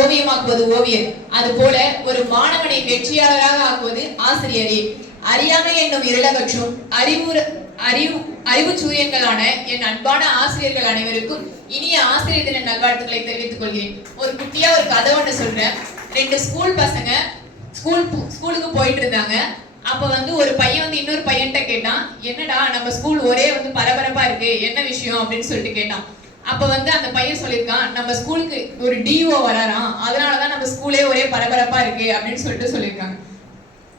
ஓவியமாக்குவது ஓவியர், அது போல ஒரு மாணவனை வெற்றியாளராக ஆக்குவது ஆசிரியரே. அறியாமை என்னும் இருளகற்றும் அறிவு சூரியங்களான என் அன்பான ஆசிரியர்கள் அனைவருக்கும் இனிய ஆசிரியர் தின நல்வாழ்த்துக்களை தெரிவித்துக் கொள்கிறேன். ஒரு குட்டியா ஒரு கதை ஒன்று சொல்றேன். 2 ஸ்கூல் பசங்க ஸ்கூலுக்கு போயிட்டு இருந்தாங்க. அப்ப ஒரு பையன் இன்னொரு பையன்கிட்ட கேட்டான், என்னடா நம்ம ஸ்கூல் ஒரே பரபரப்பா இருக்கு, என்ன விஷயம் அப்படின்னு சொல்லிட்டு கேட்டான். அப்ப அந்த பையன் சொல்லியிருக்கான், நம்ம ஸ்கூலுக்கு ஒரு டிஓ வராராம், அதனாலதான் நம்ம ஸ்கூலே ஒரே பரபரப்பா இருக்கு அப்படின்னு சொல்லிட்டு சொல்லியிருக்காங்க.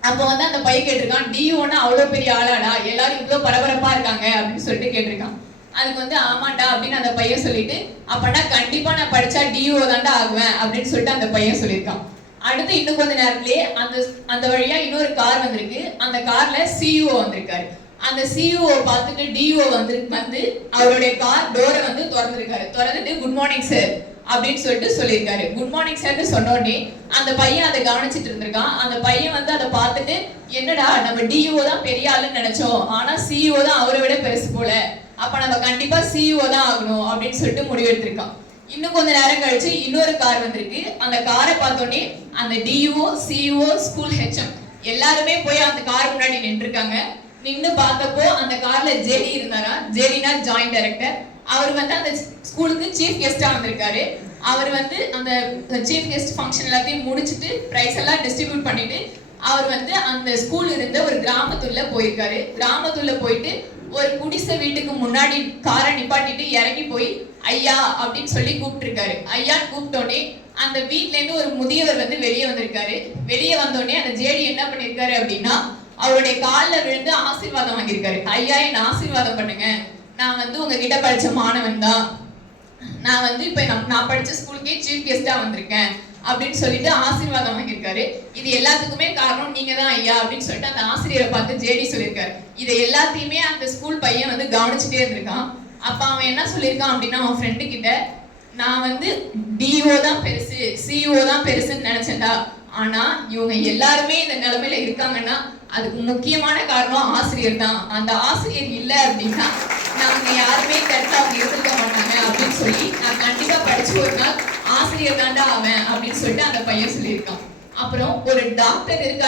அப்ப அந்த பையன் கேட்டிருக்கான், டிஓன்னா அவ்வளவு பெரிய ஆளாடா, எல்லாரும் இவ்வளவு பரபரப்பா இருக்காங்க அப்படின்னு சொல்லிட்டு கேட்டிருக்கான். அதுக்கு ஆமாண்டா அப்படின்னு அந்த பையன் சொல்லிட்டு, அப்பனா கண்டிப்பா நான் படிச்சா டிஓ தாண்டா ஆகுவேன் அப்படின்னு சொல்லிட்டு அந்த பையன் சொல்லியிருக்கான். அடுத்து இன்னும் கொஞ்ச நேரத்திலேயே அந்த வழியா இன்னொரு கார் வந்திருக்கு. அந்த கார்ல சிஇஓ வந்திருக்காரு. அந்த சிஇஓ பார்த்துட்டு டிஓ வந்து அவருடைய கார் டோரை திறந்திருக்காரு. திறந்துட்டு குட் மார்னிங் சார் அப்படின்னு சொல்லிட்டு சொல்லியிருக்காரு. குட் மார்னிங் சார் சொன்ன உடனே அந்த பையன் அதை கவனிச்சிட்டு இருந்திருக்கான். அந்த பையன் அதை பார்த்துட்டு, என்னடா நம்ம டிஓ தான் பெரிய ஆளுன்னு நினைச்சோம், ஆனா சிஇஓ தான் அவரை விட பெருசு போல, அப்ப நம்ம கண்டிப்பா சிஇஓ தான் ஆகணும் அப்படின்னு சொல்லிட்டு முடிவெடுத்திருக்கான். இன்னும் கொஞ்ச நேரம் கழிச்சு இன்னொரு கார் வந்திருக்கு. அந்த காரை பார்த்தோன்னே அந்த டிஓ, சிஇஓ, ஸ்கூல் ஹெச்எம் எல்லாருமே போய் அந்த கார் முன்னாடி நின்றுருக்காங்க. நின்று பார்த்தப்போ அந்த கார்ல ஜேடி இருந்தாரா. ஜேடினா ஜாயிண்ட் டைரக்டர். அவர் அந்த ஸ்கூலுக்கு சீஃப் கெஸ்டா வந்திருக்காரு. அவர் அந்த சீஃப் கெஸ்ட் ஃபங்க்ஷன் எல்லாத்தையும் முடிச்சுட்டு பிரைஸ் எல்லாம் டிஸ்ட்ரிபியூட் பண்ணிட்டு அவர் அந்த ஸ்கூல் இருந்த ஒரு கிராமத்துள்ள போயிருக்காரு. கிராமத்துள்ள போயிட்டு ஒரு குடிசை வீட்டுக்கு முன்னாடி காரை நிப்பாட்டிட்டு இறங்கி போய் ஐயா அப்படின்னு சொல்லி கூப்பிட்டு இருக்காரு. ஐயா கூப்பிட்டோடனே அந்த வீட்டுல இருந்து ஒரு முதியவர் வெளியே வந்திருக்காரு. வெளியே வந்தோடனே அந்த ஜேடி என்ன பண்ணிருக்காரு அப்படின்னா, அவருடைய காலில் விழுந்து ஆசீர்வாதம் வாங்கியிருக்காரு. ஐயா என்ன ஆசீர்வாதம் பண்ணுங்க, நான் உங்ககிட்ட படிச்ச மாணவன் தான், நான் இப்ப நான் படிச்ச ஸ்கூலுக்கே சீஃப் கெஸ்டா வந்திருக்கேன் அப்படின்னு சொல்லிட்டு ஆசீர்வாதம் வாங்கியிருக்காரு. இது எல்லாத்துக்குமே காரணம் நீங்க தான் ஐயா அப்படின்னு சொல்லிட்டு அந்த ஆசிரியரை பார்த்து ஜேடி சொல்லியிருக்காரு. இதை எல்லாத்தையுமே அந்த ஸ்கூல் பையன் கவனிச்சுட்டே இருந்திருக்கான். அப்ப அவன் என்ன சொல்லியிருக்கான் அப்படின்னா, அவன் ஃப்ரெண்டு கிட்ட, நான் டிஓ தான் பெருசு, சிஇஓ தான் பெருசுன்னு நினைச்சேன்டா, ஆனா இவங்க எல்லாருமே இந்த நிலைமையில இருக்காங்கன்னா அதுக்கு முக்கியமான காரணம் ஆசிரியர் தான். அந்த ஆசிரியர் இல்லை அப்படின்னா நாங்க யாருமே கரெக்டா அவங்க இருந்திருக்க மாட்டாங்க அப்படின்னு சொல்லி, நான் கண்டிப்பா படிச்சு ஒரு நாள் ஆசிரியர் தாண்டா ஆவேன் அப்படின்னு சொல்லிட்டு அந்த பையன் சொல்லியிருக்கான். அப்புறம் ஒரு டாக்டர் இருக்காரு.